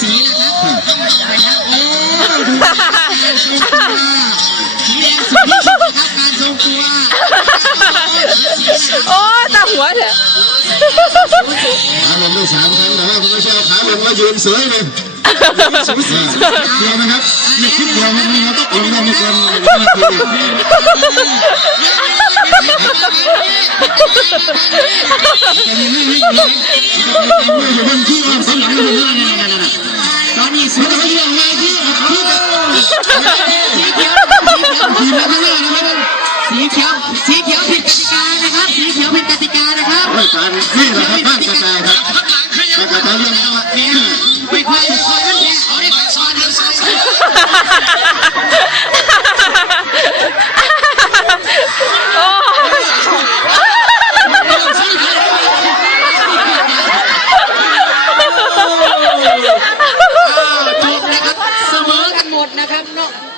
สีนะครับต้องต่อไปครับโอ้ดูสีแดงสุดที่สุดนะครับการทรงตัวโอ้ตาหัวเถอะขาลงได้สามครั้งแต่ว่าคุณไม่ใช่เอาขาลงแล้วยืนเสยเลยเดียวนะครับไม่คิดเดียวนะครับลงได้ไม่เกิน ตอนนี้สุดนจะให้ยังไงที่ที่จะสีเขียวสีเขียวสีเขียวผิดกติกานะครับสีเขียวผิดกติกานะครับไม่การนี่แหละครับบ้านกระจายครับกระจายเรื่องเนี่ยไม่ค่อย นะครับเนาะ